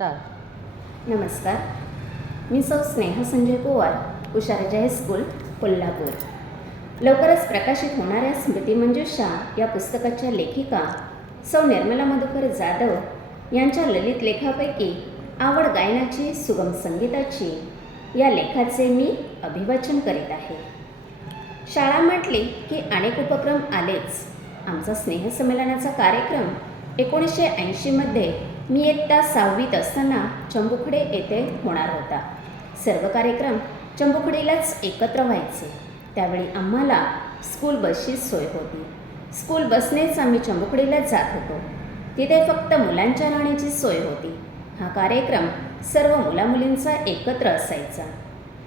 Start नमस्कार. मी सौ स्नेहा संजय पोवार उषाराजा हायस्कूल कोल्हापूर. लवकरच प्रकाशित होणाऱ्या स्मृतीमंजुषा या पुस्तकाच्या लेखिका सौ निर्मला मधुकर जाधव यांच्या ललित लेखापैकी आवड गायनाची सुगम संगीताची या लेखाचे मी अभिवाचन करीत आहे. शाळा म्हटली की अनेक उपक्रम आलेच. आमचा स्नेहसंमेलनाचा कार्यक्रम एकोणीसशे ऐंशीमध्ये मी एकटा सहावीत असताना चंबुखडे येथे होणार होता. सर्व कार्यक्रम चंबुखडीलाच एकत्र व्हायचे. त्यावेळी आम्हाला स्कूल बसची सोय होती. स्कूल बसनेच आम्ही चंबुखडीलाच जात होतो. तिथे फक्त मुलांच्या राहण्याची सोय होती. हा कार्यक्रम सर्व मुलामुलींचा एकत्र असायचा.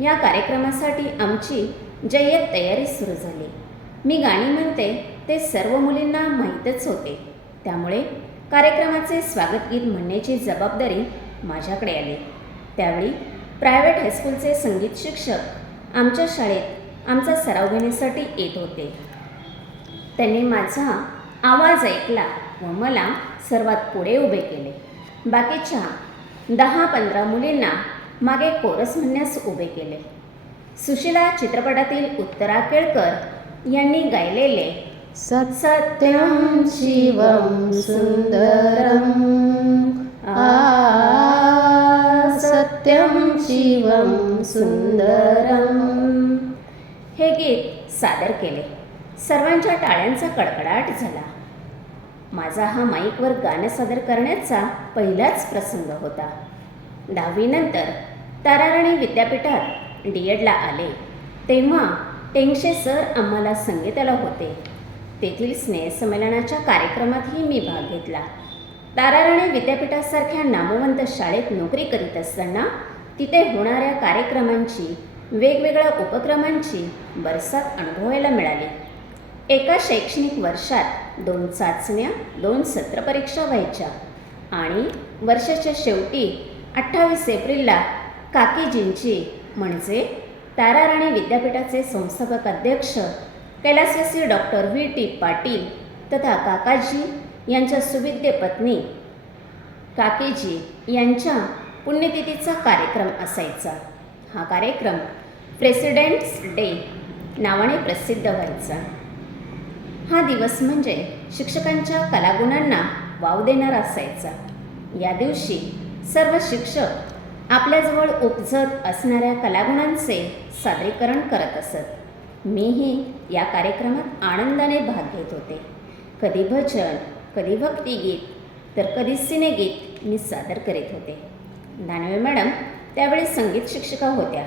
या कार्यक्रमासाठी आमची जय्यत तयारी सुरू झाली. मी गाणी म्हणते ते सर्व मुलींना माहीतच होते. त्यामुळे कार्यक्रमाचे स्वागतगीत म्हणण्याची जबाबदारी माझ्याकडे आली. त्यावेळी प्रायव्हेट हायस्कूलचे संगीत शिक्षक आमच्या शाळेत आमचा सराव घेण्यासाठी येत होते. त्यांनी माझा आवाज ऐकला व मला सर्वात पुढे उभे केले. बाकीच्या दहा पंधरा मुलींना मागे कोरस म्हणण्यास उभे केले. सुशिला चित्रपटातील उत्तरा केळकर यांनी गायलेले सत्यं शिवं सुन्दरम् आ सत्यं शिवं सुन्दरम् हे गीत सादर केले. सर्वांच्या टाळ्यांचा कडकडाट झाला. माझा हा माईकवर गाणं सादर करण्याचा पहिलाच प्रसंग होता. दहावीनंतर ताराराणी विद्यापीठात डी एडला आले. तेव्हा टेंगशे सर आम्हाला संगीताला होते. तेथील स्नेहसंमेलनाच्या कार्यक्रमातही मी भाग घेतला. ताराराणी विद्यापीठासारख्या नामवंत शाळेत नोकरी करीत असताना तिथे होणाऱ्या कार्यक्रमांची वेगवेगळ्या उपक्रमांची बरसात अनुभवायला मिळाली. एका शैक्षणिक वर्षात दोन चाचण्या दोन सत्र परीक्षा व्हायच्या आणि वर्षाच्या शेवटी अठ्ठावीस एप्रिलला काकीजींची म्हणजे ताराराणी विद्यापीठाचे संस्थापक अध्यक्ष कैलासवासी डॉक्टर व्ही टी पाटील तथा काकाजी यांच्या सुविद्य पत्नी काकेजी यांच्या पुण्यतिथीचा कार्यक्रम असायचा. हा कार्यक्रम प्रेसिडेंट्स डे नावाने प्रसिद्ध व्हायचा. हा दिवस म्हणजे शिक्षकांच्या कलागुणांना वाव देणारा असायचा. या दिवशी सर्व शिक्षक आपल्याजवळ उपजत असणाऱ्या कलागुणांचे सादरीकरण करत असत. मीही या कार्यक्रमात आनंदाने भाग घेत होते. कधी भजन कधी भक्तिगीत तर कधी सिनेगीत मी सादर करीत होते. दानवे मॅडम त्यावेळी संगीत शिक्षिका होत्या.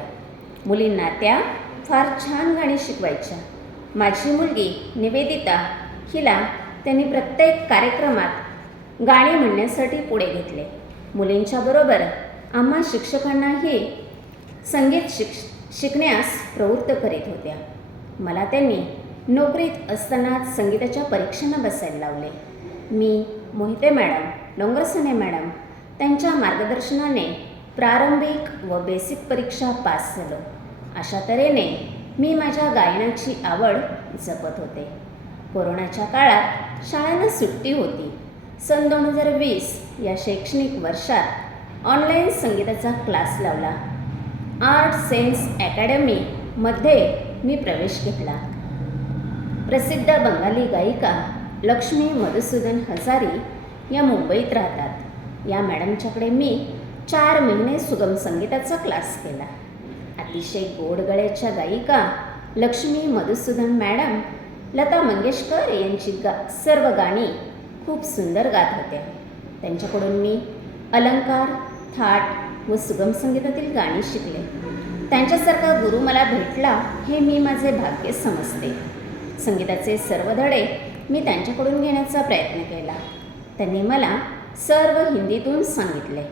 मुलींना त्या फार छान गाणी शिकवायच्या. माझी मुलगी निवेदिता हिला त्यांनी प्रत्येक कार्यक्रमात गाणी म्हणण्यासाठी पुढे घेतले. मुलींच्या बरोबर आम्हा शिक्षकांनाही संगीत शिक शिकण्यास प्रवृत्त करीत होत्या. मला त्यांनी नोकरीत असतानाच संगीताच्या परीक्षांना बसायला लावले. मी मोहिते मॅडम डोंगरसने मॅडम त्यांच्या मार्गदर्शनाने प्रारंभिक व बेसिक परीक्षा पास झालो. अशा तऱ्हेने मी माझ्या गायनाची आवड जपत होते. कोरोनाच्या काळात शाळांना सुट्टी होती. सन दोन हजार वीस या शैक्षणिक वर्षात ऑनलाईन संगीताचा क्लास लावला. आर्ट सेन्स अकॅडमीमध्ये मी प्रवेश घेतला. प्रसिद्ध बंगाली गायिका लक्ष्मी मधुसूदन हजारी या मुंबईत राहतात. या मॅडमच्याकडे मी चार महिने सुगम संगीताचा क्लास केला. अतिशय गोड गळ्याच्या गायिका लक्ष्मी मधुसूदन मॅडम लता मंगेशकर यांची गा सर्व गाणी खूप सुंदर गात होत्या. त्यांच्याकडून मी अलंकार थाट व सुगम संगीतातील गाणी शिकले. त्यांच्यासारखा गुरु मला भेटला हे मी माझे भाग्य समजते. संगीताचे सर्व धडे मी त्यांच्याकडून घेण्याचा प्रयत्न केला. त्यांनी मला सर्व हिंदीतून सांगितले.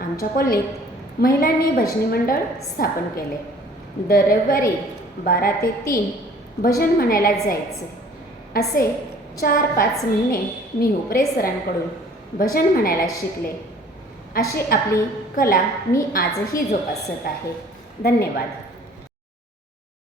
आमच्या कॉलनीत महिलांनी भजनी मंडळ स्थापन केले. दर रविवारी बारा ते तीन भजन म्हणायला जायचे. असे चार पाच महिने मी हुपरे सरांकडून भजन म्हणायला शिकले. अशी आपली कला मी आजही जोपासत आहे. धन्यवाद.